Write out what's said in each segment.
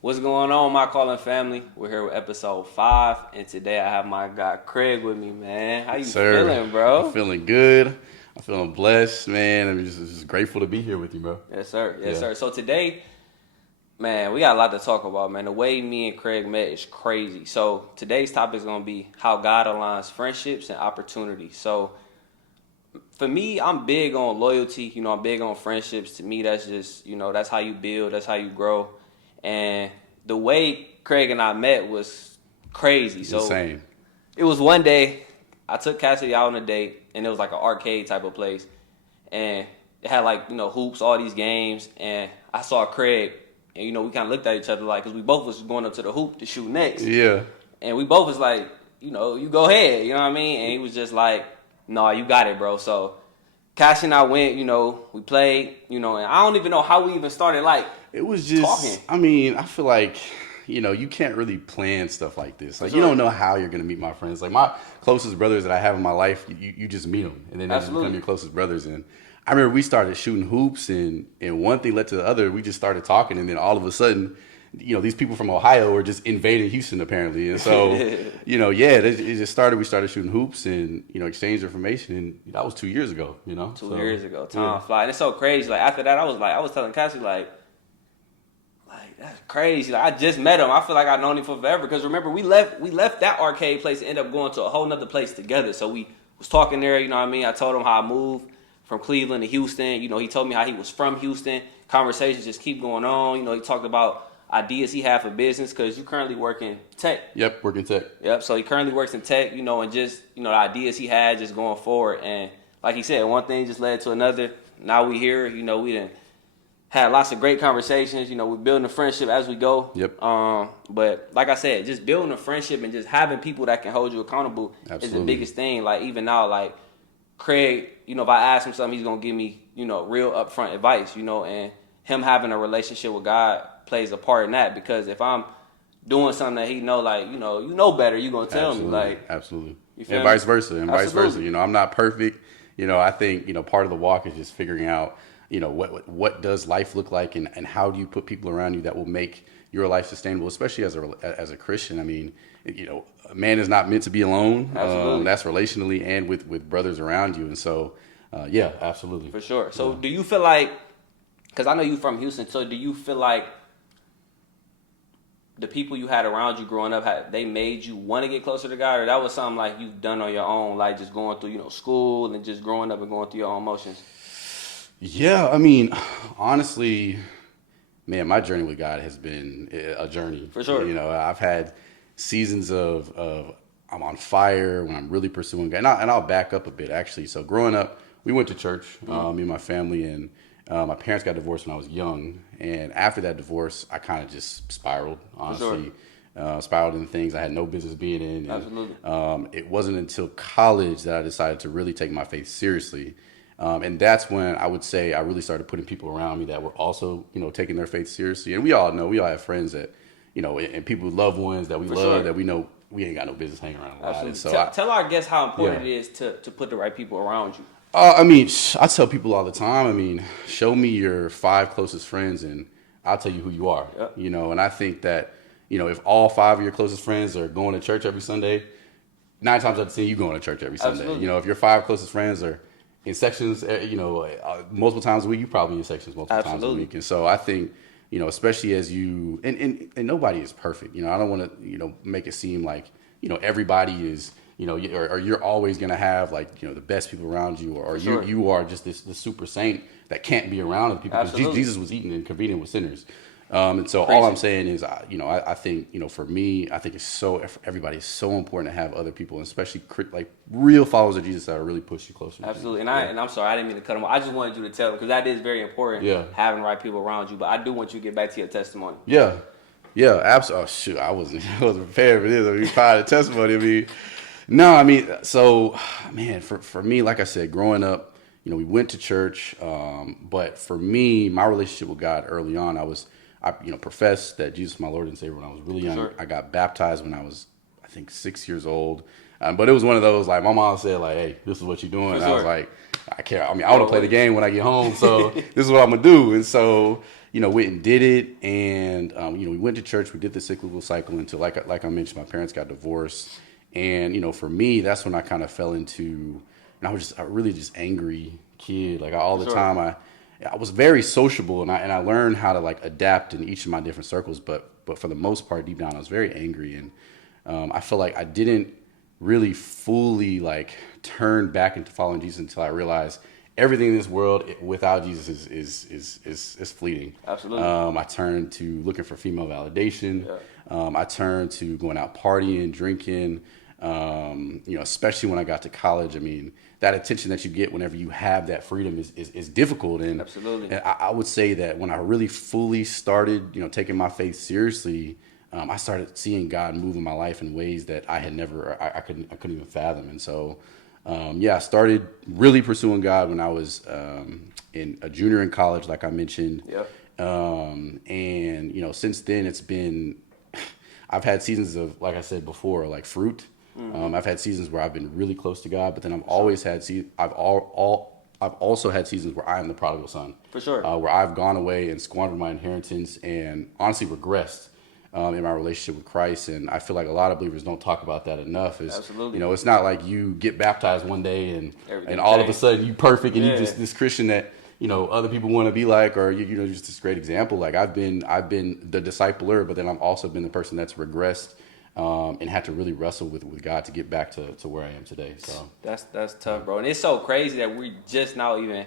What's going on, my calling family? We're here with episode 5, and today I have my guy Craig with me, man. How you Sir, feeling, I'm bro? feeling good. I'm feeling blessed, man. I'm just grateful to be here with you, bro. Yes, sir. Yes, Yeah. sir. So today, man, we got a lot to talk about, man. The way me and Craig met is crazy. So today's topic is gonna be how God aligns friendships and opportunities. So for me, I'm big on loyalty. I'm big on friendships. To me, that's just that's how you build. That's how you grow. And the way Craig and I met was crazy. So Insane. it was one day I took Cassidy out on a date, and it was like an arcade type of place, and it had like hoops, all these games, and I saw Craig, and we kind of looked at each other like, because we both was going up to the hoop to shoot next, Yeah. and we both was like, you go ahead, you know what I mean, and he was just like, no, you got it, bro. So Cash and I went, we played, and I don't even know how we even started like It was just, talking. I mean, I feel like, you can't really plan stuff like this. Like, For you sure. don't know how you're going to meet my friends. Like, my closest brothers that I have in my life, you just meet them, and then they just Absolutely. become your closest brothers. And I remember we started shooting hoops, and one thing led to the other. We just started talking, and then all of a sudden, these people from Ohio were just invading Houston, apparently. And so, it just started. We started shooting hoops and, exchanged information. And that was 2 years ago, Two So, years ago, time yeah. fly, and it's so crazy. Like after that, I was telling Cassie like that's crazy. Like, I just met him. I feel like I've known him for forever. Because remember, we left that arcade place and ended up going to a whole nother place together. So we was talking there. You know what I mean? I told him how I moved from Cleveland to Houston. He told me how he was from Houston. Conversations just keep going on. He talked about ideas he had for business because you currently work in tech. Yep, working tech. Yep. So he currently works in tech. And just the ideas he had just going forward. And like he said, one thing just led to another. Now we here. We done had lots of great conversations. We're building a friendship as we go. Yep. But like I said, just building a friendship and just having people that can hold you accountable is the Absolutely. biggest thing. Like even now, like Craig, if I ask him something, he's gonna give me, real upfront advice. And him having a relationship with God plays a part in that because if I'm doing something that he know, like you know better, you gonna tell me, like Absolutely. you feel And me? vice versa. And vice versa. Absolutely. I'm not perfect. I think, part of the walk is just figuring out, what does life look like and how do you put people around you that will make your life sustainable, especially as a Christian. I mean, a man is not meant to be alone. Absolutely. That's relationally and with brothers around you. And so, yeah, absolutely. For sure. So do you feel like, because I know you from Houston, so do you feel like the people you had around you growing up, they made you want to get closer to God, or that was something like you've done on your own, like just going through, school and just growing up and going through your own emotions? Yeah, I mean, honestly, man, my journey with God has been a journey. For sure. I've had seasons of I'm on fire when I'm really pursuing God. And I'll back up a bit, actually. So growing up, we went to church, me and my family, and my parents got divorced when I was young. And after that divorce, I kind of just spiraled, honestly. Spiraled into things I had no business being in. And, Absolutely. it wasn't until college that I decided to really take my faith seriously. And that's when I would say I really started putting people around me that were also, taking their faith seriously. And we all have friends that, and people, loved ones that we For love, sure. that we know we ain't got no business hanging around a lot. Absolutely. And so Tell our guests how important Yeah. it is to put the right people around you. I mean, I tell people all the time, I mean, show me your 5 closest friends and I'll tell you who you are. Yep. And I think that, if all 5 of your closest friends are going to church every Sunday, 9 times out of 10, you going to church every Sunday. Absolutely. If your 5 closest friends are in sections, multiple times a week, you probably in sections multiple times a Absolutely. week. And so I think, especially as you, and nobody is perfect. I don't want to, make it seem like, everybody is, or you're always going to have like, the best people around you, or sure. you are just this super saint that can't be around other people. Because Absolutely. Jesus was eating and convening with sinners. And so Crazy. all I'm saying is, I think, for me, I think everybody is so important to have other people, and especially like real followers of Jesus that will really push you closer. Absolutely. To And I'm sorry, I didn't mean to cut them off. I just wanted you to tell them because that is very important, Yeah. having the right people around you. But I do want you to get back to your testimony. Yeah. Yeah, absolutely. Oh, shoot, I wasn't prepared for this. I mean, part of the testimony. I mean, no, I mean, so, man, for me, like I said, growing up, we went to church. But for me, my relationship with God early on, I professed that Jesus is my Lord and Savior when I was really young. Sure. I got baptized when I was, I think, 6 years old. But it was one of those, like, my mom said, like, hey, this is what you're doing. For And I was sure. like, I can't. I mean, I want to play the game when I get home, so this is what I'm going to do. And so, went and did it, and we went to church. We did the cyclical cycle until, like I mentioned, my parents got divorced, and for me, that's when I kind of fell into, and I was just a really just angry kid. Like all For the sure. time, I was very sociable, and I learned how to like adapt in each of my different circles. But for the most part, deep down, I was very angry, and I feel like I didn't really fully like turn back into following Jesus until I realized everything in this world without Jesus is fleeting. Absolutely. I turned to looking for female validation. Yeah. I turned to going out partying, drinking. Especially when I got to college. I mean, that attention that you get whenever you have that freedom is difficult. Absolutely. And I would say that when I really fully started, taking my faith seriously, I started seeing God move in my life in ways that I had never, I couldn't even fathom. And so, I started really pursuing God when I was in a junior in college, like I mentioned. Yeah. And since then it's been, I've had seasons of, like I said before, like fruit. I've had seasons where I've been really close to God, but then I've always had I've also had seasons where I am the prodigal son. For sure. Where I've gone away and squandered my inheritance and honestly regressed in my relationship with Christ. And I feel like a lot of believers don't talk about that enough. Absolutely. It's not like you get baptized one day and Everything all of a changed. sudden you perfect and Yeah. you just this Christian that other people want to be like, or just this great example. Like I've been the discipler, but then I've also been the person that's regressed and had to really wrestle with God to get back to where I am today. So That's tough, bro. And it's so crazy that we just now even,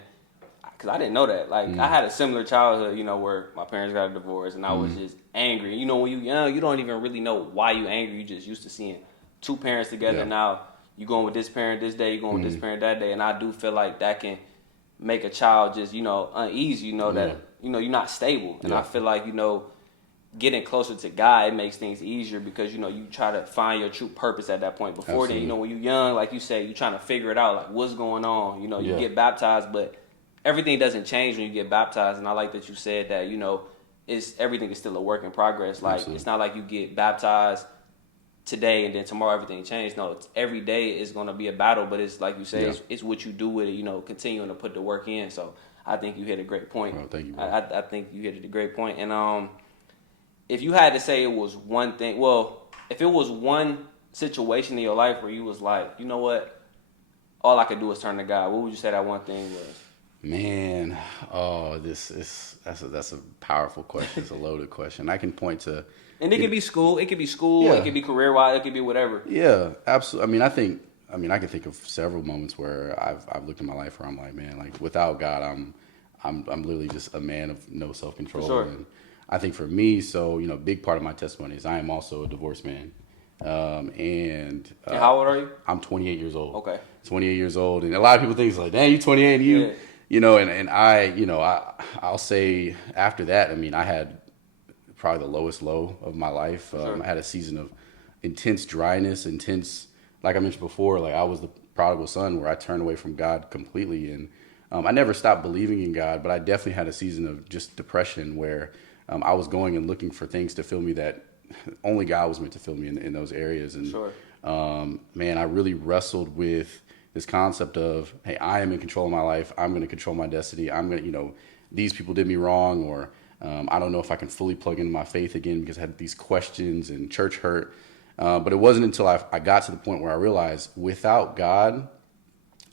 because I didn't know that. Like, I had a similar childhood, where my parents got a divorce and I was just angry. When you're young, you don't even really know why you angry. You just used to seeing two parents together. Yeah. Now you going with this parent this day, you going with this parent that day. And I do feel like that can make a child just, uneasy, that, you're not stable. And I Yeah. feel like, getting closer to God, it makes things easier because, you try to find your true purpose at that point. Before Absolutely. then, when you're young, like you say, you're trying to figure it out, like what's going on. You Yeah. get baptized, but everything doesn't change when you get baptized. And I like that you said that, everything is still a work in progress. Like, Absolutely. it's not like you get baptized today and then tomorrow everything changed. No, every day is going to be a battle, but it's like you say, Yeah. it's what you do with it, continuing to put the work in. So I think you hit a great point. Well, thank you, bro. I think you hit a great point. And if you had to say it was one thing, if it was one situation in your life where you was like, you know what, all I could do is turn to God, what would you say that one thing was? Man, that's a powerful question. It's a loaded question. I can point to. And it could be school, Yeah. it could be career wise, it could be whatever. Yeah, absolutely. I can think of several moments where I've looked at my life where I'm like, man, like without God, I'm literally just a man of no self control. For sure. And I think for me, so a big part of my testimony is I am also a divorced man. And how old are you? I'm 28 years old. Okay. 28 years old, and a lot of people think it's like, dang, you 28, and Yeah. and I'll say after that, I had probably the lowest low of my life. Sure. I had a season of intense dryness, like I mentioned before, like I was the prodigal son where I turned away from God completely. And I never stopped believing in God, but I definitely had a season of just depression where I was going and looking for things to fill me that only God was meant to fill me in those areas. And Sure. man, I really wrestled with this concept of, hey, I am in control of my life. I'm going to control my destiny. I'm going to, these people did me wrong, or I don't know if I can fully plug into my faith again because I had these questions and church hurt. But it wasn't until I got to the point where I realized without God,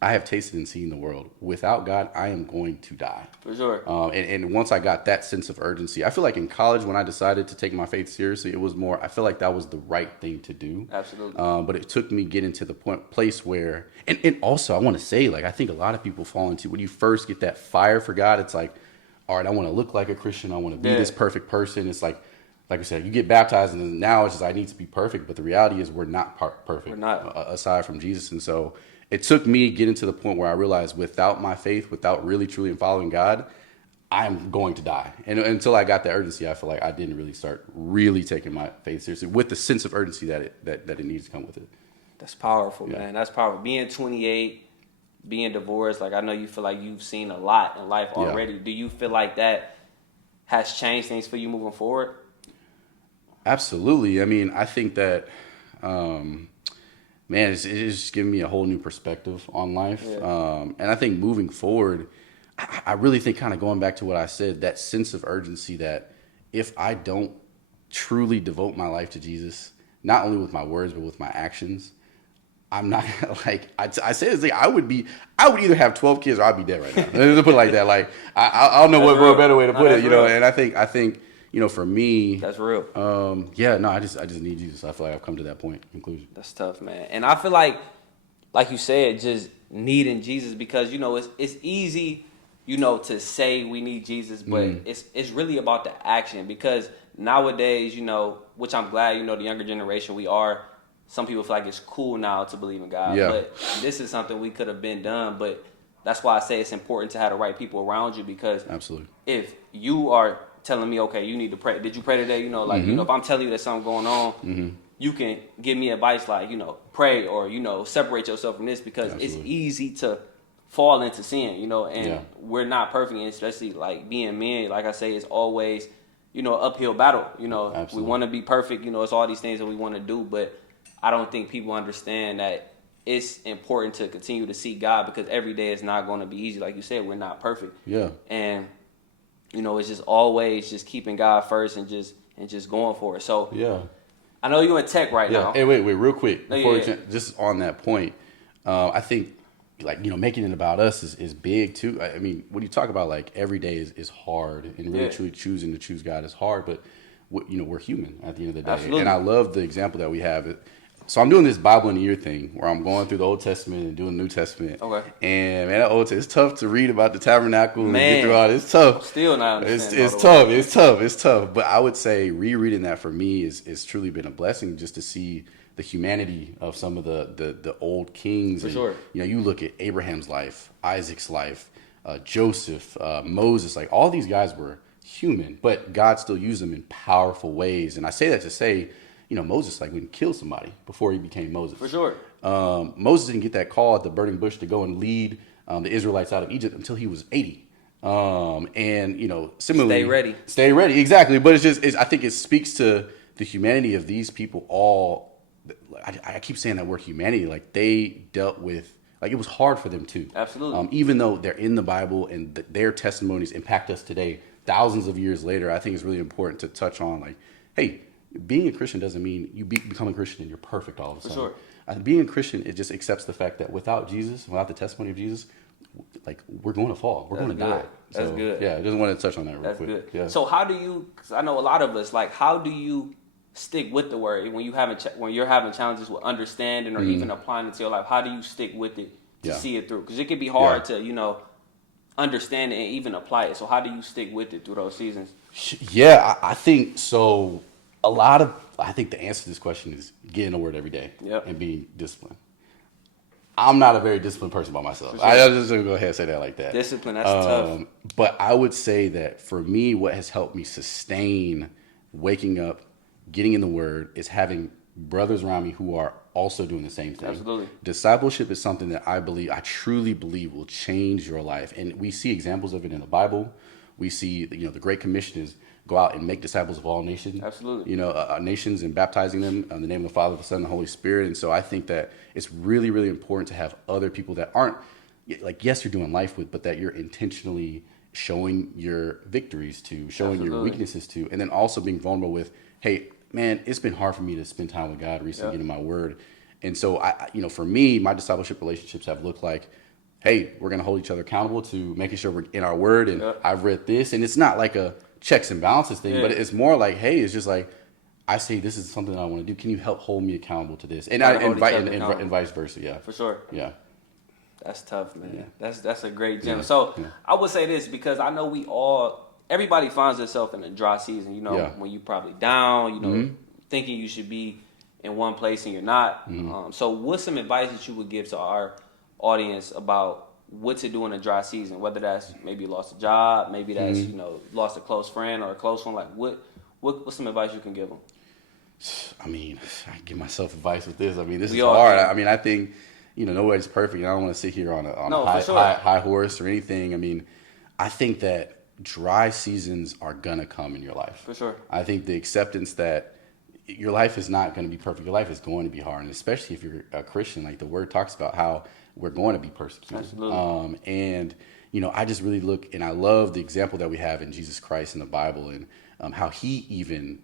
I have tasted and seen the world. Without God, I am going to die. For sure. And once I got that sense of urgency, I feel like in college when I decided to take my faith seriously, it was more, I feel like that was the right thing to do. Absolutely. But it took me getting to the place where, and also I want to say, like, I think a lot of people fall into, when you first get that fire for God, it's like, all right, I want to look like a Christian. I want to be this perfect person. It's like I said, you get baptized and now it's just, I need to be perfect. But the reality is we're not perfect. We're not. Aside from Jesus. And so it took me getting to the point where I realized without my faith, without really truly following God, I'm going to die. And until I got that urgency, I feel like I didn't really start really taking my faith seriously with the sense of urgency that it needs to come with it. That's powerful, Yeah. man. That's powerful. Being 28, being divorced, like I know you feel like you've seen a lot in life already. Yeah. Do you feel like that has changed things for you moving forward? Absolutely. I think that, man, it's just given me a whole new perspective on life. Yeah. And I think moving forward, I really think, kind of going back to what I said, that sense of urgency that if I don't truly devote my life to Jesus, not only with my words but with my actions, I'm not like I say this thing. I would either have 12 kids or I'd be dead right now. Let's put it like that. Like I don't know what better way to put it, you know. And I think you know, for me, that's real. Yeah, no, I just need Jesus. I feel like I've come to that point conclusion. That's tough, man. And I feel like you said, just needing Jesus, because you know it's easy, you know, to say we need Jesus, but it's really about the action, because nowadays, you know, which I'm glad, you know, the younger generation, some people feel like it's cool now to believe in God, but this is something we could have been done. But that's why I say it's important to have the right people around you, because absolutely, if you are telling me, okay, you need to pray, did you pray today? You know, like, you know, if I'm telling you there's something going on, you can give me advice like, you know, pray, or, you know, separate yourself from this, because it's easy to fall into sin, you know, and we're not perfect, and especially like being men, like I say, it's always, you know, uphill battle, you know. We want to be perfect, you know, it's all these things that we want to do, but I don't think people understand that it's important to continue to seek God, because every day is not going to be easy. Like you said, we're not perfect. Yeah. And, you know, it's just always just keeping God first and just going for it. So yeah, I know you're in tech right now. Hey, wait, real quick before just on that point, I think, like, you know, making it about us is big too. I mean, when you talk about like every day is hard, and really truly choosing to choose God is hard, but you know, we're human at the end of the day. Absolutely. And I love the example that we have. So I'm doing this Bible in a year thing where I'm going through the Old Testament and doing the New Testament. Okay. And man, that Old Testament, it's tough to read about the tabernacle and get through all this. It's tough. Still not understanding. It's tough. But I would say rereading that for me is truly been a blessing, just to see the humanity of some of the old kings. For sure. You know, you look at Abraham's life, Isaac's life, Joseph, Moses, like all these guys were human, but God still used them in powerful ways. And I say that to say, you know, Moses like wouldn't kill somebody before he became Moses. For sure. Moses didn't get that call at the burning bush to go and lead the Israelites out of Egypt until he was 80. And, you know, similarly, stay ready. Exactly. But I think it speaks to the humanity of these people all. I keep saying that word humanity, like they dealt with, like it was hard for them too. Absolutely. Even though they're in the Bible and their testimonies impact us today, thousands of years later, I think it's really important to touch on, like, hey, being a Christian doesn't mean you become a Christian and you're perfect all of a sudden. For sure. Being a Christian, it just accepts the fact that without Jesus, without the testimony of Jesus, like we're going to fall. We're going to die. That's good. Yeah, I just wanted to touch on that real quick. That's good. Yeah. So how do you, because I know a lot of us, like, how do you stick with the word when you're having challenges with understanding or even applying it to your life? How do you stick with it to see it through? Because it can be hard to, you know, understand it and even apply it. So how do you stick with it through those seasons? Yeah, I think so. I think the answer to this question is getting the word every day and being disciplined. I'm not a very disciplined person by myself. Sure. I'm just going to go ahead and say that like that. Discipline, that's tough. But I would say that for me, what has helped me sustain waking up, getting in the word, is having brothers around me who are also doing the same thing. Absolutely. Discipleship is something that I truly believe will change your life. And we see examples of it in the Bible. We see, you know, the Great Commission is go out and make disciples of all nations. Absolutely. You know, nations, and baptizing them in the name of the Father, the Son, and the Holy Spirit. And so I think that it's really, really important to have other people that aren't, like, yes, you're doing life with, but that you're intentionally showing your victories to, showing your weaknesses to, and then also being vulnerable with, hey, man, it's been hard for me to spend time with God recently, getting my word. And so, you know, for me, my discipleship relationships have looked like, hey, we're going to hold each other accountable to making sure we're in our word. And I've read this. And it's not like a checks and balances thing, but it's more like, hey, it's just like, I say this is something that I want to do. Can you help hold me accountable to this? And I invite and vice versa. Yeah, for sure. Yeah, that's tough, man. Yeah. That's a great gem. Yeah. So I would say this, because I know everybody finds themselves in a dry season. You know, when you probably down. You know, thinking you should be in one place and you're not. So what's some advice that you would give to our audience about what to do in a dry season, whether that's maybe you lost a job, maybe that's, you know, lost a close friend or a close one? Like what's some advice you can give them? I mean, I give myself advice with this. I mean, this is hard. I mean, I think, you know, nobody's perfect. I don't want to sit here on a high horse or anything. I mean, I think that dry seasons are going to come in your life. For sure. I think the acceptance that your life is not going to be perfect. Your life is going to be hard. And especially if you're a Christian, like the word talks about how we're going to be persecuted. Absolutely. And, I just really look and I love the example that we have in Jesus Christ in the Bible, and how he even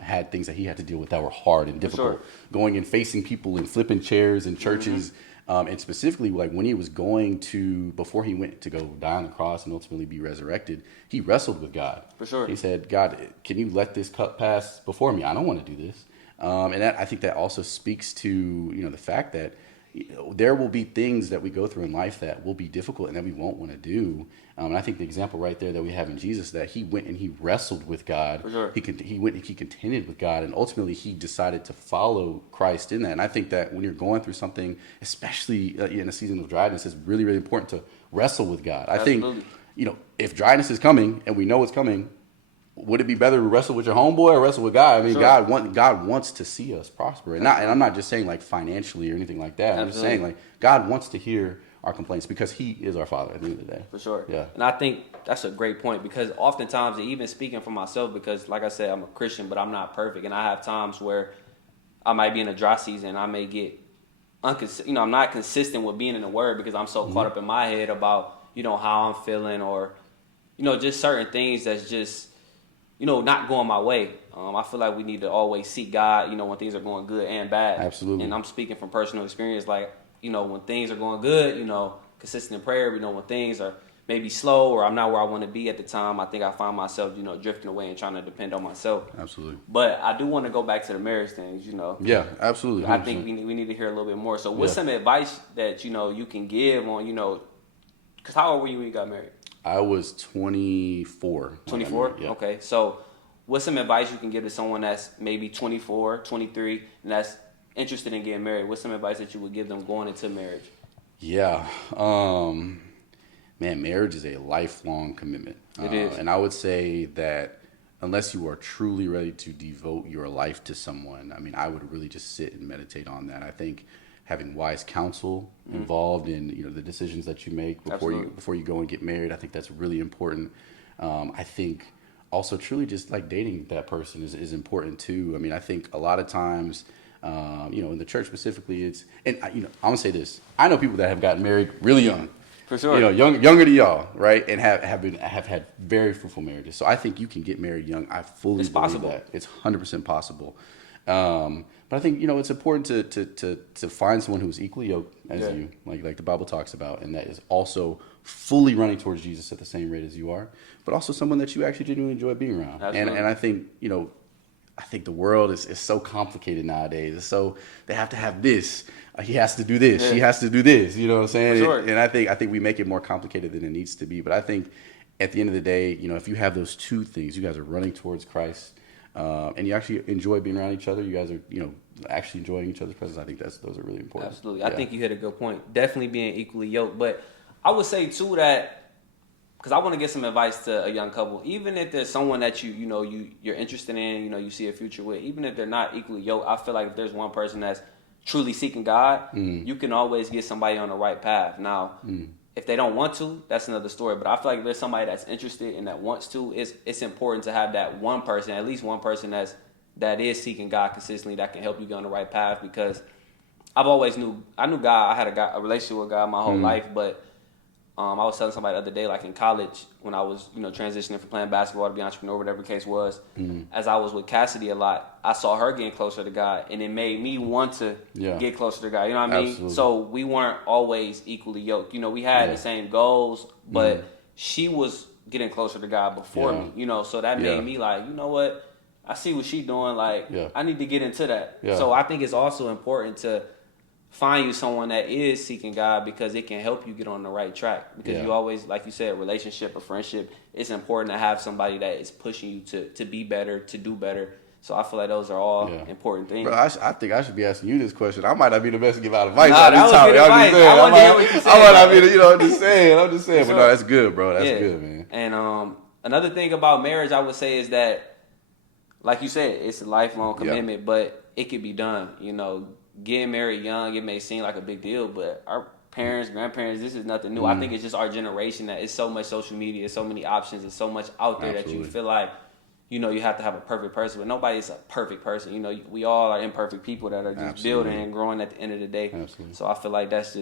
had things that he had to deal with that were hard and difficult. sure. Going and facing people and flipping chairs in churches, and specifically like when he was before he went to go die on the cross and ultimately be resurrected, he wrestled with God. For sure. He said, God, can you let this cup pass before me? I don't want to do this. And I think that also speaks to, the fact that there will be things that we go through in life that will be difficult and that we won't want to do. And I think the example right there that we have in Jesus, that he went and he wrestled with God. For sure. He went and he contended with God, and ultimately he decided to follow Christ in that. And I think that when you're going through something, especially in a season of dryness, it's really, really important to wrestle with God. I Absolutely. think, if dryness is coming and we know it's coming, would it be better to wrestle with your homeboy or wrestle with God? I mean, Sure. God wants to see us prosper, and I'm not just saying like financially or anything like that. I'm just Absolutely. saying like God wants to hear our complaints because He is our Father at the end of the day. For sure. Yeah. And I think that's a great point, because oftentimes, and even speaking for myself, because like I said, I'm a Christian, but I'm not perfect. And I have times where I might be in a dry season. I may get I'm not consistent with being in the word because I'm so caught up in my head about, how I'm feeling, or, just certain things that's just, not going my way. I feel like we need to always seek God, when things are going good and bad. Absolutely. And I'm speaking from personal experience, like, when things are going good, consistent in prayer, when things are maybe slow or I'm not where I want to be at the time, I think I find myself, drifting away and trying to depend on myself. Absolutely. But I do want to go back to the marriage things, Yeah, absolutely. 100%. I think we need to hear a little bit more. So what's some advice that, you can give on, because how old were you when you got married? I was 24. 24? Yeah. Okay. So what's some advice you can give to someone that's maybe 24, 23, and that's interested in getting married? What's some advice that you would give them going into marriage? Yeah. Man, marriage is a lifelong commitment. It is. And I would say that unless you are truly ready to devote your life to someone, I would really just sit and meditate on that. I think having wise counsel involved in the decisions that you make before you go and get married, I think that's really important. I think also truly just like dating that person is important too. I think a lot of times, in the church specifically, I'm gonna say this. I know people that have gotten married really young. For sure. Younger than y'all, right? And have had very fruitful marriages. So I think you can get married young. I fully believe possible. that. It's 100% possible. But I think it's important to find someone who's equally yoked as you, like the Bible talks about, and that is also fully running towards Jesus at the same rate as you are, but also someone that you actually genuinely enjoy being around. Absolutely. And I think I think the world is so complicated nowadays. It's so they have to have this. He has to do this. She has to do this. You know what I'm saying? For sure. And I think we make it more complicated than it needs to be. But I think at the end of the day, if you have those two things, you guys are running towards Christ, and you actually enjoy being around each other. You guys are actually enjoying each other's presence. I think those are really important. Absolutely. Yeah. I think you hit a good point. Definitely being equally yoked. But I would say too that, because I want to give some advice to a young couple, even if there's someone that you're interested in, you see a future with, even if they're not equally yoked, I feel like if there's one person that's truly seeking God, you can always get somebody on the right path. Now, if they don't want to, that's another story. But I feel like if there's somebody that's interested and that wants to, it's important to have that one person, at least one person that is seeking God consistently, that can help you get on the right path. Because I knew God. I had a relationship with God my whole life, but I was telling somebody the other day, like in college, when I was, transitioning from playing basketball to be an entrepreneur, whatever the case was, as I was with Cassidy a lot, I saw her getting closer to God, and it made me want to get closer to God. You know what I mean? Absolutely. So we weren't always equally yoked. We had the same goals, but she was getting closer to God before me, so that made me like, you know what? I see what she's doing. Like, I need to get into that. Yeah. So I think it's also important to find you someone that is seeking God, because it can help you get on the right track. Because you always, like you said, relationship or friendship, it's important to have somebody that is pushing you to be better, to do better. So I feel like those are all important things. Bro, I think I should be asking you this question. I might not be the best to give out advice. Nah, that was good advice. I wanted to hear what you said. I might not be the, I'm just saying. Sure. But no, that's good, bro. That's good, man. And another thing about marriage, I would say, is that, like you said, it's a lifelong commitment, but it could be done. Getting married young, it may seem like a big deal, but our parents, grandparents, this is nothing new. I think it's just our generation that it's so much social media, so many options, and so much out there that you feel like, you have to have a perfect person, but nobody's a perfect person. We all are imperfect people that are just building and growing at the end of the day. Absolutely. So I feel like that's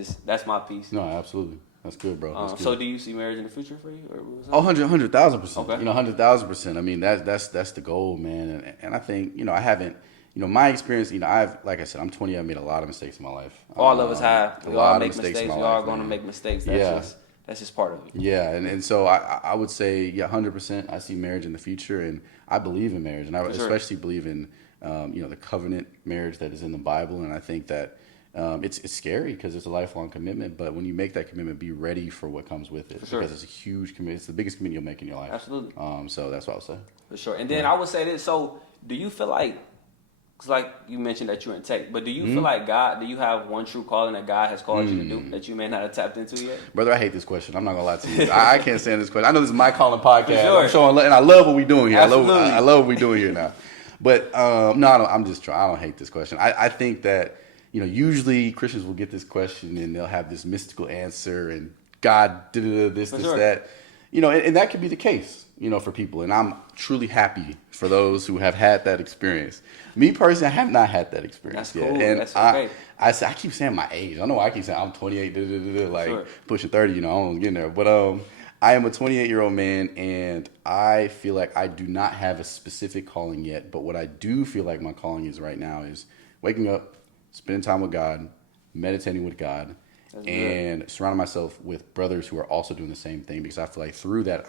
my piece. No, absolutely. That's good, bro. That's good. So do you see marriage in the future for you? Or what was that? Oh, 100,000%. Okay. 100,000%. I mean, that's the goal, man. And I think, I haven't, my experience, like I said, I'm 20. I've made a lot of mistakes in my life. All of us have. We all make mistakes. We all going to man. make mistakes. That's just part of it. Yeah, and so I would say, 100%. I see marriage in the future, and I believe in marriage, and I especially believe in, the covenant marriage that is in the Bible, and I think that it's scary because it's a lifelong commitment, but when you make that commitment, be ready for what comes with it, because it's a huge commitment. It's the biggest commitment you'll make in your life. Absolutely. So that's what I would say. For sure. And then I would say this. So do you feel like, cause like you mentioned that you're in tech, but do you feel like do you have one true calling that God has called you to do that you may not have tapped into yet? Brother, I hate this question. I'm not gonna lie to you. I can't stand this question. I know this is my calling podcast. For sure. And I love what we're doing here. Absolutely. I love what we're doing here now. But no, I'm just trying. I don't hate this question. I think that, usually Christians will get this question and they'll have this mystical answer and God did this, that, and that could be the case, for people. And I'm truly happy for those who have had that experience. Me personally, I have not had that experience yet. Cool. And that's okay. I keep saying my age. I know why I keep saying I'm 28, pushing 30, I'm almost getting there. But I am a 28-year-old man, and I feel like I do not have a specific calling yet. But what I do feel like my calling is right now is waking up, spending time with God, meditating with God, and surrounding myself with brothers who are also doing the same thing, because I feel like through that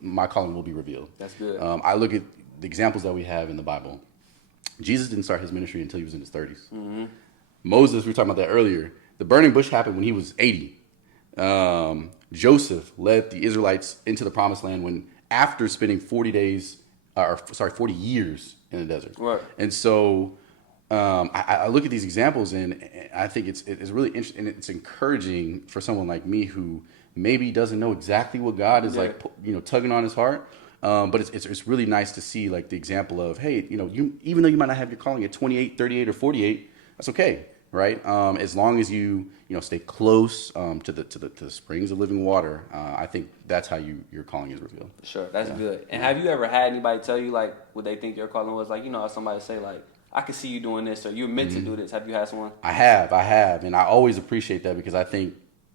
my calling will be revealed. That's good. I look at the examples that we have in the Bible. Jesus didn't start his ministry until he was in his 30s. Mm-hmm. Moses, we were talking about that earlier. The burning bush happened when he was 80. Joseph led the Israelites into the promised land after spending 40 years in the desert. Right. And so I look at these examples and I think it's really interesting, and it's encouraging for someone like me who maybe doesn't know exactly what God is tugging on his heart. But it's really nice to see like the example of, hey, you even though you might not have your calling at 28, 38, or 48, that's okay, right? As long as you stay close to the springs of living water, I think that's how your calling is revealed. Sure, that's good. And have you ever had anybody tell you like what they think your calling was? Like, somebody say like, I could see you doing this, or you're meant to do this. Have you had someone? I have, and I always appreciate that, because I think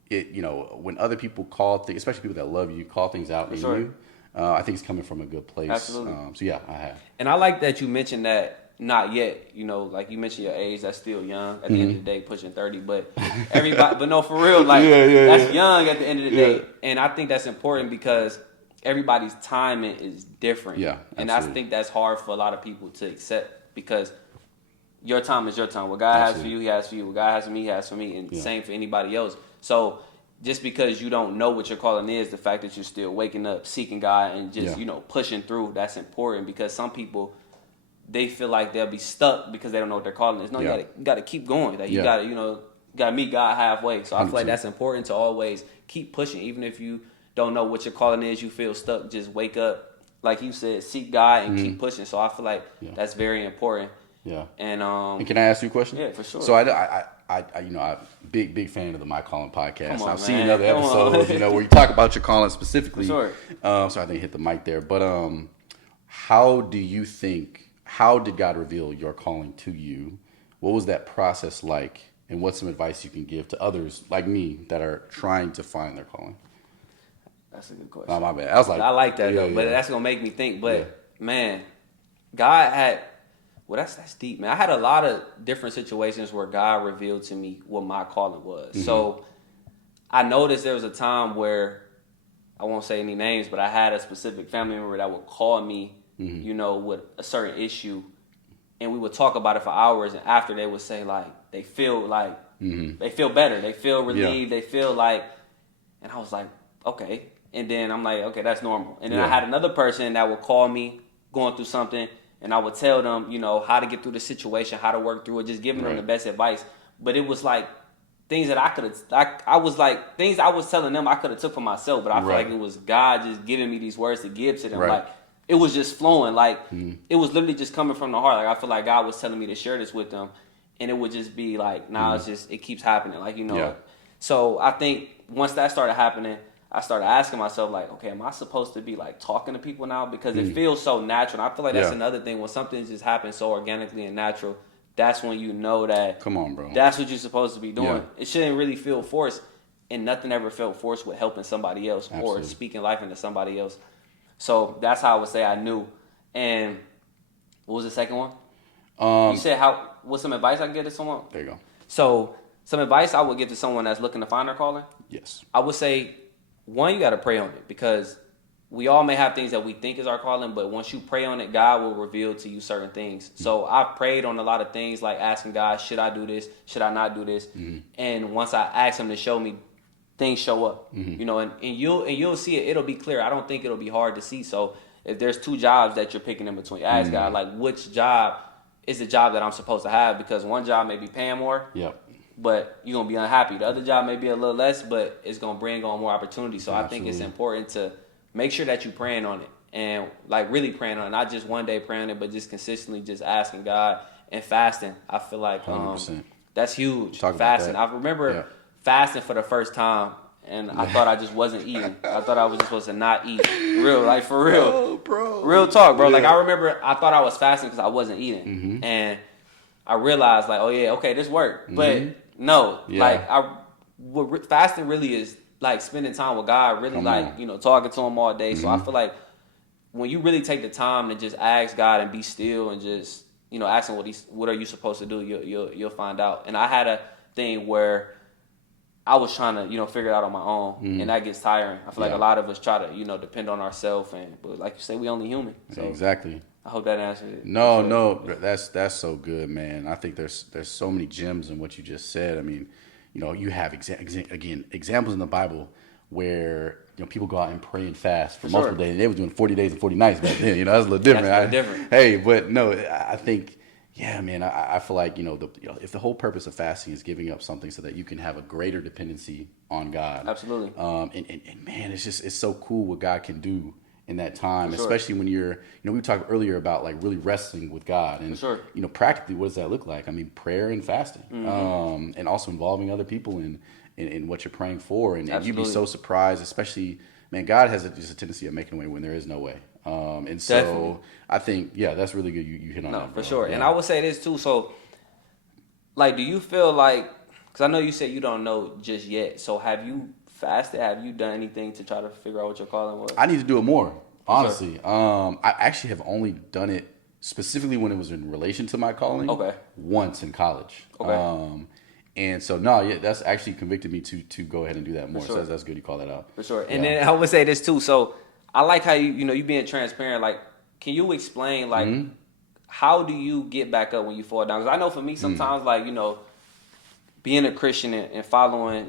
when other people call things, especially people that love you, call things out in you. I think it's coming from a good place. Absolutely. So yeah, I have. And I like that you mentioned that not yet. Like you mentioned your age, that's still young. At the end of the day, pushing 30, but everybody, but no, for real, like that's young at the end of the day. And I think that's important because everybody's timing is different. Yeah, absolutely. And I think that's hard for a lot of people to accept, because your time is your time. What God has for you, He has for you. What God has for me, He has for me, and same for anybody else. So just because you don't know what your calling is, the fact that you're still waking up, seeking God, and just pushing through, that's important, because some people, they feel like they'll be stuck because they don't know what their calling is. No, you gotta keep going. Like you gotta meet God halfway. So I feel like that's important to always keep pushing, even if you don't know what your calling is. You feel stuck, just wake up, like you said, seek God and keep pushing. So I feel like that's very important. Yeah. And can I ask you a question? Yeah, for sure. So I'm big fan of the My Calling podcast. I've seen other episodes, where you talk about your calling specifically. For sure. So I think you hit the mic there. But how did God reveal your calling to you? What was that process like? And what's some advice you can give to others like me that are trying to find their calling? That's a good question. Oh, my bad. I like that though, but that's gonna make me think. But man, God had. Well, that's deep, man. I had a lot of different situations where God revealed to me what my calling was. Mm-hmm. So I noticed there was a time where, I won't say any names, but I had a specific family member that would call me, with a certain issue, and we would talk about it for hours, and after they would say like they feel like they feel better, they feel relieved, they feel like, and I was like, okay. And then I'm like, okay, that's normal. And then I had another person that would call me going through something, and I would tell them, how to get through the situation, how to work through it, just giving them the best advice. But it was like things that I could have, I was like, things I was telling them I could have took for myself, but I feel like it was God just giving me these words to give to them. Like, it was just flowing. Like, it was literally just coming from the heart. Like, I feel like God was telling me to share this with them, and it would just be like, it keeps happening. Like, So I think once that started happening, I started asking myself, like, okay, am I supposed to be, like, talking to people now? Because it feels so natural. And I feel like that's another thing. When something just happens so organically and natural, that's when you know that. Come on, bro. That's what you're supposed to be doing. Yeah. It shouldn't really feel forced. and nothing ever felt forced with helping somebody else Absolutely. or speaking life into somebody else. So that's how I would say I knew. And what was the second one? You said what's some advice I can give to someone? There you go. So some advice I would give to someone that's looking to find their calling. Yes. I would say, one, you got to pray on it, because we all may have things that we think is our calling, but once you pray on it, God will reveal to you certain things. So I've prayed on a lot of things, like asking God, should I do this? Should I not do this? And once I ask him to show me, things show up. You know, and you'll see it. It'll be clear. I don't think it'll be hard to see. So if there's 2 jobs that you're picking in between, ask God, like, which job is the job that I'm supposed to have? Because one job may be paying more. Yep. But you're going to be unhappy. The other job may be a little less, but it's going to bring on more opportunity. So I think it's important to make sure that you're praying on it, and like really praying on it. Not just one day praying on it, but just consistently just asking God and fasting. I feel like 100%. that's huge. Talk about Fasting. that. I remember fasting for the first time, and I thought I just wasn't eating. I thought I was just supposed to not eat. Real, like for real. Oh, bro. Real talk, bro. Yeah. Like I remember I thought I was fasting because I wasn't eating. And I realized like, oh yeah, okay, this worked. But no, like fasting really is like spending time with God, really talking to him all day. So I feel like when you really take the time to just ask God and be still and just, ask him what are you supposed to do, you'll find out. And I had a thing where I was trying to, figure it out on my own, and that gets tiring. I feel like a lot of us try to, depend on ourselves, but like you say, we only human. So Exactly. I hope that answered it. No, that's so good, man. I think there's so many gems in what you just said. I mean, you have examples in the Bible where people go out and pray and fast for multiple days. They were doing 40 days and 40 nights back then. That's a little different. That's different. Hey, but no, I think, yeah, man. I feel like if the whole purpose of fasting is giving up something so that you can have a greater dependency on God. Absolutely. And man, it's so cool what God can do in that time, especially when you're, we talked earlier about like really wrestling with God, and practically, what does that look like? I mean, prayer and fasting, and also involving other people in what you're praying for, and you'd be so surprised, especially, man, God has just a tendency of making a way when there is no way, and so definitely. I think, that's really good. You hit on that, for sure. Yeah. And I would say this too. So, like, do you feel like? Because I know you said you don't know just yet. So have you fasted? Have you done anything to try to figure out what your calling was? I need to do it more, honestly. I actually have only done it specifically when it was in relation to my calling. Okay. Once in college. Okay. And so that's actually convicted me to go ahead and do that more. So that's good you call that out. For sure. And then I would say this too. So I like how you being transparent. Like, can you explain like how do you get back up when you fall down? Because I know for me sometimes like being a Christian and following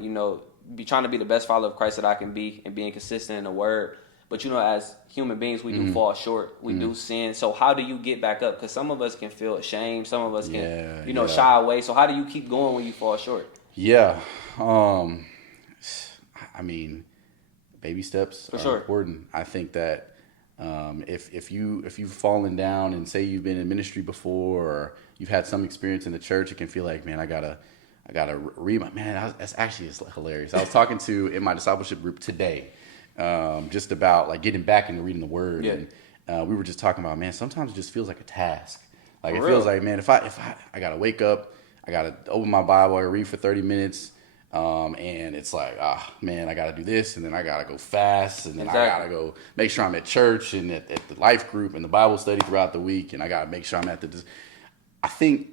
be trying to be the best follower of Christ that I can be, and being consistent in the word. But as human beings, we do fall short. We do sin. So how do you get back up? Because some of us can feel ashamed. Some of us can, shy away. So how do you keep going when you fall short? Yeah. I mean, baby steps are important. I think that if you've fallen down and say you've been in ministry before, or you've had some experience in the church, it can feel like, man, I gotta read my, that's actually hilarious. I was talking to in my discipleship group today, just about like getting back into reading the word. Yeah. And we were just talking about, man, sometimes it just feels like a task. Like it feels like, man, if I gotta wake up, I gotta open my Bible, I read for 30 minutes, and it's like, man, I gotta do this, and then I gotta go fast, and then I gotta go make sure I'm at church and at the life group and the Bible study throughout the week, and I gotta make sure I'm at I think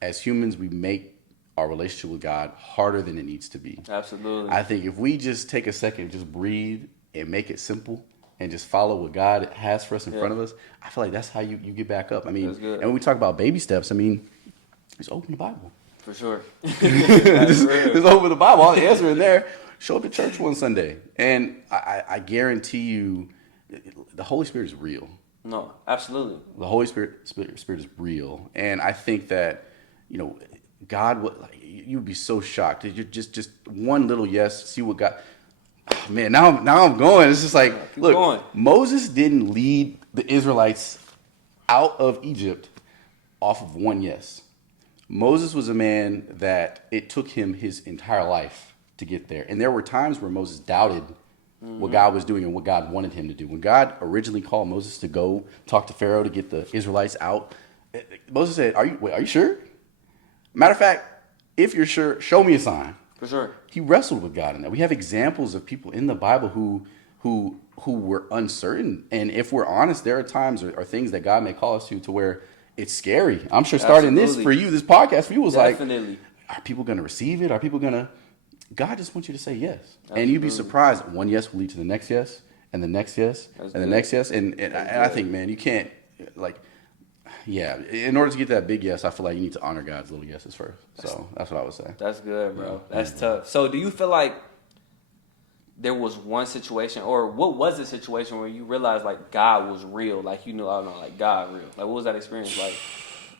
as humans, we make our relationship with God harder than it needs to be. Absolutely. I think if we just take a second, just breathe and make it simple and just follow what God has for us in front of us, I feel like that's how you get back up. I mean, and when we talk about baby steps, I mean, just open the Bible. For sure. just open the Bible. All the answers are there. Show up to church one Sunday. And I guarantee you, the Holy Spirit is real. No, absolutely. The Holy Spirit is real. And I think that, God would, like, you'd be so shocked. You just one little yes, see what God. Oh, man, now I'm going. It's just like, look, going. Moses didn't lead the Israelites out of Egypt off of one yes. Moses was a man that it took him his entire life to get there. And there were times where Moses doubted what God was doing and what God wanted him to do. When God originally called Moses to go talk to Pharaoh to get the Israelites out, Moses said, are you sure? Matter of fact, if you're sure, show me a sign. For sure. He wrestled with God in that. We have examples of people in the Bible who were uncertain. And if we're honest, there are times or things that God may call us to where it's scary. I'm sure starting this for you, this podcast for you was Definitely. like, are people going to receive it? Are people going to? God just wants you to say yes. Absolutely. And you'd be surprised. One yes will lead to the next yes, and the next yes, That's and good. the next yes. And I think, man, you can't, like, yeah, in order to get that big yes, I feel like you need to honor God's little yeses first. So that's what I would say. That's good, bro. Yeah. That's tough. So do you feel like there was one situation, or what was the situation where you realized like God was real? Like you knew, I don't know, like God real. Like what was that experience like?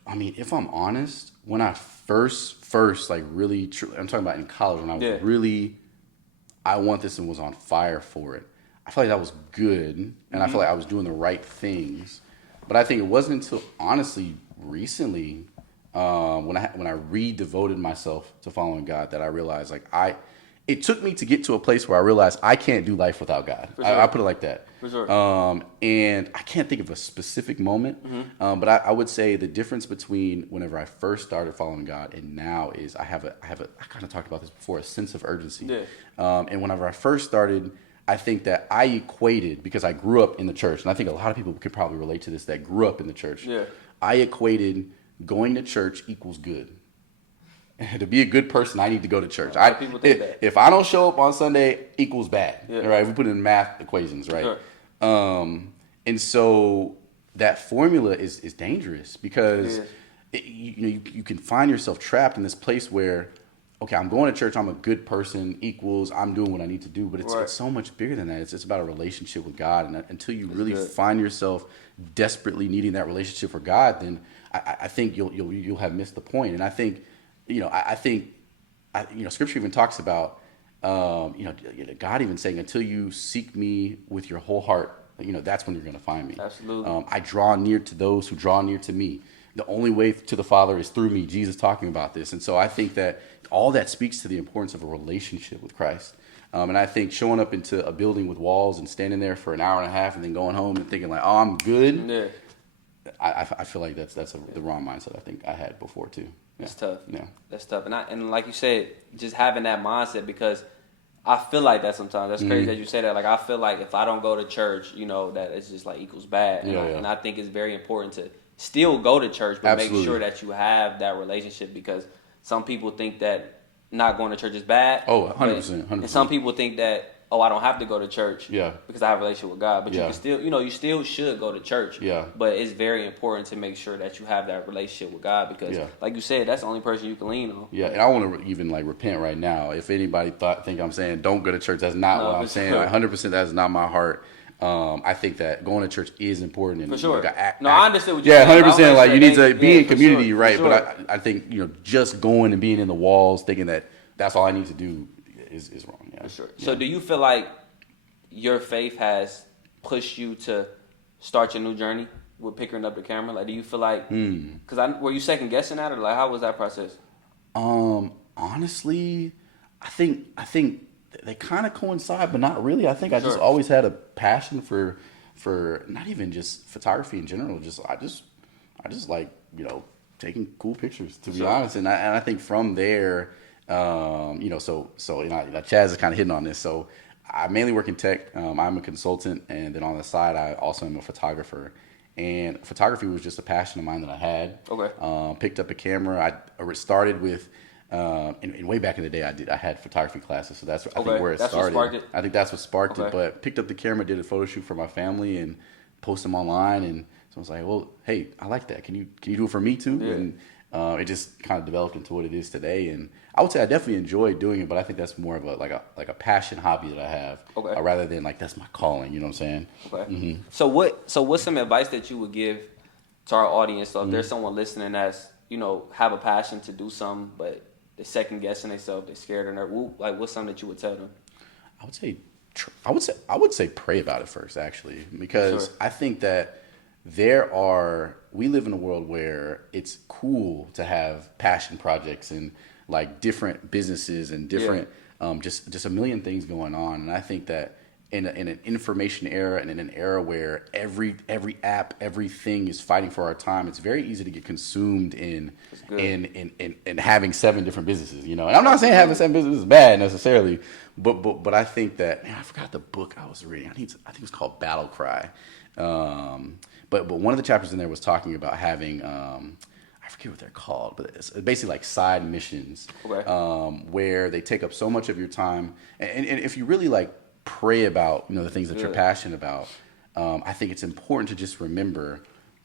I mean, if I'm honest, when I first like really, I'm talking about in college when I was really, I want this and was on fire for it. I feel like that was good, and I feel like I was doing the right things. But I think it wasn't until honestly recently when I re-devoted myself to following God that I realized like it took me to get to a place where I realized I can't do life without God. For sure. I put it like that. For sure. And I can't think of a specific moment, but I would say the difference between whenever I first started following God and now is I kind of talked about this before, a sense of urgency. Yeah. And whenever I first started, I think that I equated, because I grew up in the church, and I think a lot of people could probably relate to this that grew up in the church. Yeah. I equated going to church equals good. To be a good person, I need to go to church. People think that. If I don't show up on Sunday, equals bad. Yeah. Right? We put it in math equations, right? Sure. And so that formula is dangerous because you can find yourself trapped in this place where, okay, I'm going to church, I'm a good person, equals I'm doing what I need to do, but it's so much bigger than that. It's about a relationship with God, and until you really find yourself desperately needing that relationship with God, then I think you'll have missed the point. And I think, I think Scripture even talks about, God even saying, until you seek me with your whole heart, that's when you're going to find me. Absolutely. I draw near to those who draw near to me. The only way to the Father is through me. Jesus talking about this. And so I think that all that speaks to the importance of a relationship with Christ. And I think showing up into a building with walls and standing there for an hour and a half and then going home and thinking like, oh, I'm good. Yeah. I feel like that's the wrong mindset I think I had before too. Yeah. That's tough. Yeah. That's tough. And like you said, just having that mindset, because I feel like that sometimes. That's crazy that you say that. Like I feel like if I don't go to church, that it's just like equals bad. And I think it's very important to still go to church, but make sure that you have that relationship, because some people think that not going to church is bad. Oh, 100%. And some people think that, I don't have to go to church because I have a relationship with God. But you can still, you still should go to church. Yeah. But it's very important to make sure that you have that relationship with God, because, like you said, that's the only person you can lean on. Yeah, and I want to even repent right now. If anybody think I'm saying don't go to church, that's not what I'm saying. 100%, that's not my heart. I think that going to church is important. And for sure. I understand what you're saying. 100%. Like you need to be in community, right? Sure. But I think just going and being in the walls, thinking that that's all I need to do is wrong. Yeah. For sure. Yeah. So do you feel like your faith has pushed you to start your new journey with picking up the camera? Like, do you feel like, because were you second guessing that, or like how was that process? Honestly, I think they kind of coincide, but not really. I think I just always had a passion for not even just photography in general. I just like taking cool pictures, to be honest. And I think from there, so Chaz is kind of hitting on this. So I mainly work in tech. I'm a consultant, and then on the side, I also am a photographer. And photography was just a passion of mine that I had. Okay. Picked up a camera. I started with, and way back in the day, I had photography classes. So that's I think where it started. What sparked it? I think that's what sparked it. But picked up the camera, did a photo shoot for my family, and posted them online. And so I was like, well, hey, I like that. Can you do it for me too? Yeah. And it just kind of developed into what it is today. And I would say I definitely enjoy doing it, but I think that's more of a passion hobby that I have, rather than like that's my calling. You know what I'm saying? Okay. Mm-hmm. So what's some advice that you would give to our audience? So if there's someone listening that's have a passion to do something, but they're second guessing themselves, they're scared or nervous, like what's something that you would tell them? I would say pray about it first, actually, because I think that we live in a world where it's cool to have passion projects and like different businesses and different just a million things going on. And I think that in an information era and in an era where every app, everything is fighting for our time, it's very easy to get consumed in having 7 different businesses, you know. And I'm not saying having 7 businesses is bad necessarily, but I think that, man, I forgot the book I was reading. I think it was called Battle Cry. But one of the chapters in there was talking about having I forget what they're called, but it's basically like side missions, where they take up so much of your time. And if you really like pray about, you know, the things that you're passionate about, I think it's important to just remember,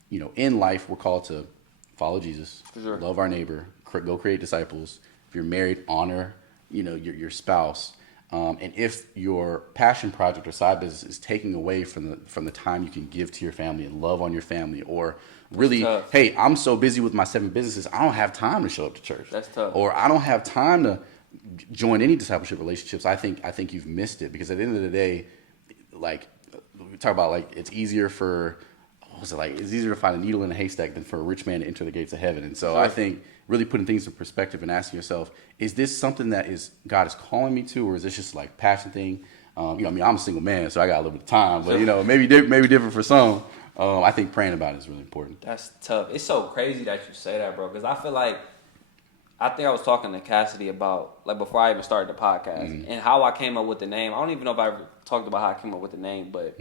you know, in life we're called to follow Jesus, love our neighbor, go create disciples. If you're married, honor, you know, your spouse. And if your passion project or side business is taking away from the time you can give to your family and love on your family, or really, hey, I'm so busy with my 7 businesses, I don't have time to show up to church. That's tough. Or I don't have time to join any discipleship relationships. I think you've missed it, because at the end of the day, like we talk about, like it's easier for it's easier to find a needle in a haystack than for a rich man to enter the gates of heaven. And so I think really putting things in perspective and asking yourself, is this something that God is calling me to, or is this just like passion thing? You know, I mean, I'm a single man, so I got a little bit of time, but you know, maybe different for some. I think praying about it is really important. That's tough. It's so crazy that you say that, bro, because I feel like, I think I was talking to Cassidy about, like, before I even started the podcast, and how I came up with the name. I don't even know if I ever talked about how I came up with the name, but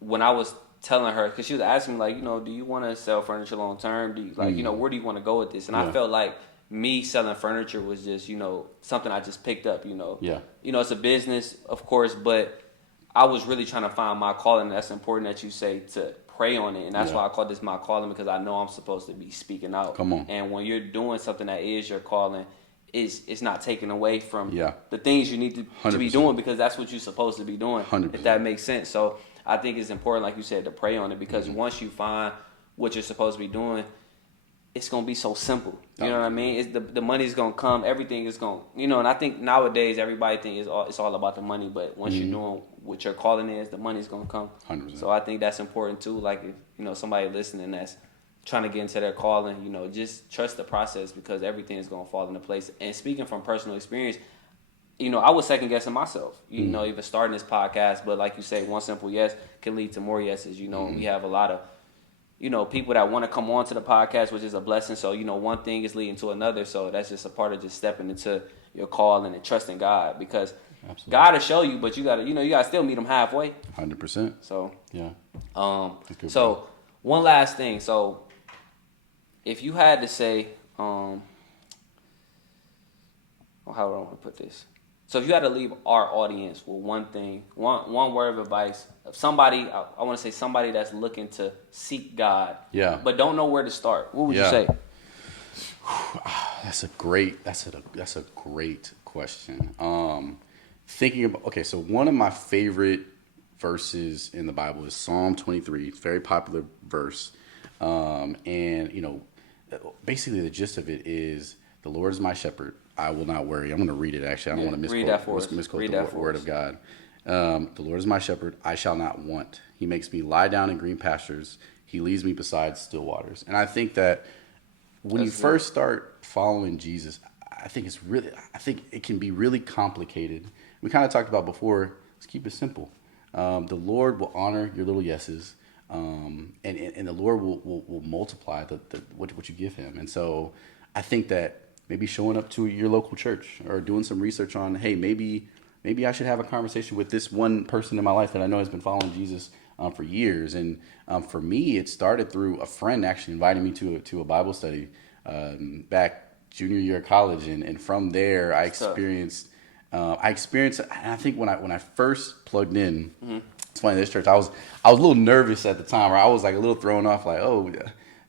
when I was telling her, because she was asking me, like, you know, do you want to sell furniture long term? Do you, like, you know, where do you want to go with this? And I felt like me selling furniture was just, you know, something I just picked up, you know. Yeah. You know, it's a business, of course, but I was really trying to find my calling. That's important that you say to pray on it. And that's why I call this my calling, because I know I'm supposed to be speaking out. Come on. And when you're doing something that is your calling, it's not taken away from the things you need to be doing, because that's what you're supposed to be doing, 100%. If that makes sense. So I think it's important, like you said, to pray on it, because once you find what you're supposed to be doing, it's going to be so simple. You know what I mean? It's the money's going to come. Everything is going to, you know, and I think nowadays everybody thinks it's all about the money, but once you're doing what your calling is, the money's going to come. 100%. So I think that's important too. Like, if, you know, somebody listening that's trying to get into their calling, you know, just trust the process, because everything is going to fall into place. And speaking from personal experience, you know, I was second guessing myself, you know, even starting this podcast, but like you say, one simple yes can lead to more yeses. You know, we have a lot of, you know, people that want to come on to the podcast, which is a blessing. So, you know, one thing is leading to another. So that's just a part of just stepping into your calling and trusting God, because God will show you, but you gotta, you know, you gotta still meet him halfway. 100%. So yeah. So one last thing. So if you had to say, how do I want to put this? So if you had to leave our audience with one thing, one word of advice of somebody, I want to say somebody that's looking to seek God, but don't know where to start, what would you say? That's a great question. Thinking about, so one of my favorite verses in the Bible is Psalm 23. It's a very popular verse, and you know, basically the gist of it is, the Lord is my shepherd, I will not worry. I'm going to read it, actually. I don't want to misquote the word of God. The Lord is my shepherd, I shall not want. He makes me lie down in green pastures. He leads me beside still waters. And I think that when you first start following Jesus, I think it can be really complicated. We kind of talked about before, let's keep it simple. The Lord will honor your little yeses, and the Lord will multiply what you give him. And so I think that maybe showing up to your local church, or doing some research on, hey, maybe I should have a conversation with this one person in my life that I know has been following Jesus for years. And for me, it started through a friend actually inviting me to a Bible study back junior year of college, and from there I experienced. And I think when I first plugged in, it's funny, this church, I was a little nervous at the time, or I was like a little thrown off, like,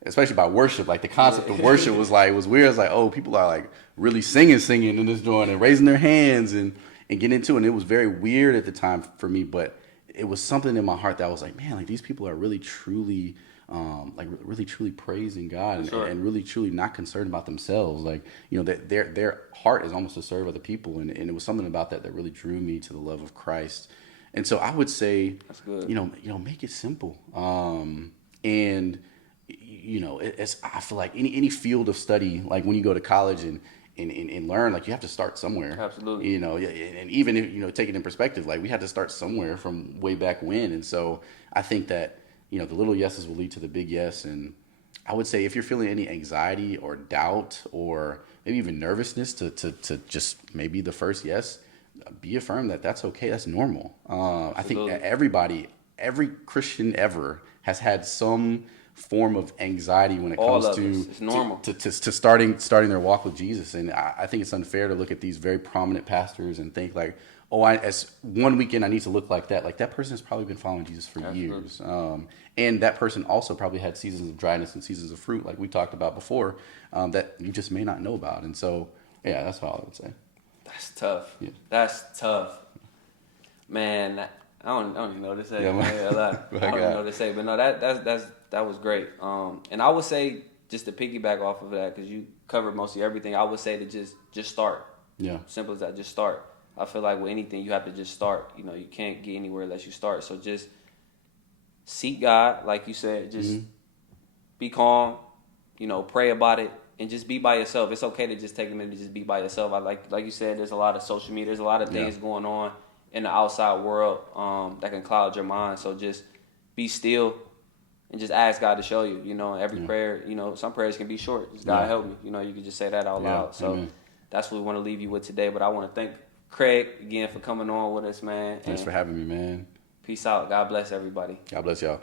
especially by worship, like the concept of worship was weird. It's like, oh, people are like really singing in this joint and raising their hands and getting into it. And it was very weird at the time for me, but it was something in my heart that was like, man, like these people are really truly, really truly praising God, and really truly not concerned about themselves. Like, you know, their heart is almost to serve other people. And it was something about that really drew me to the love of Christ. And so I would say, you know, make it simple. And, you know, I feel like any field of study, like when you go to college and and learn, like you have to start somewhere. Absolutely. You know, and even if, you know, take it in perspective, like we had to start somewhere from way back when. And so I think that, you know, the little yeses will lead to the big yes. And I would say if you're feeling any anxiety or doubt or maybe even nervousness to just maybe the first yes, be affirmed that that's okay. That's normal. I think everybody, every Christian ever has had some form of anxiety when it All comes of to us. It's normal. to starting their walk with Jesus. And I think it's unfair to look at these very prominent pastors and think like, oh, as one weekend I need to look like that. Like that person has probably been following Jesus for years. And that person also probably had seasons of dryness and seasons of fruit, like we talked about before, that you just may not know about. And so, yeah, that's all I would say. That's tough. Yeah. That's tough. Man, I don't even know what to say. Yeah, I don't even know what to say. But no, that was great. And I would say, just to piggyback off of that, because you covered mostly everything, I would say to just start. Yeah. Simple as that. Just start. I feel like with anything, you have to just start. You know, you can't get anywhere unless you start. So just seek God, like you said. Just be calm. You know, pray about it. And just be by yourself. It's okay to just take a minute to just be by yourself. I like you said, there's a lot of social media. There's a lot of things going on in the outside world that can cloud your mind. So just be still and just ask God to show you. You know, every prayer, you know, some prayers can be short. Just God help me. You know, you can just say that out loud. So that's what we want to leave you with today. But I want to thank Craig again for coming on with us, man. Thanks for having me, man. Peace out. God bless everybody. God bless y'all.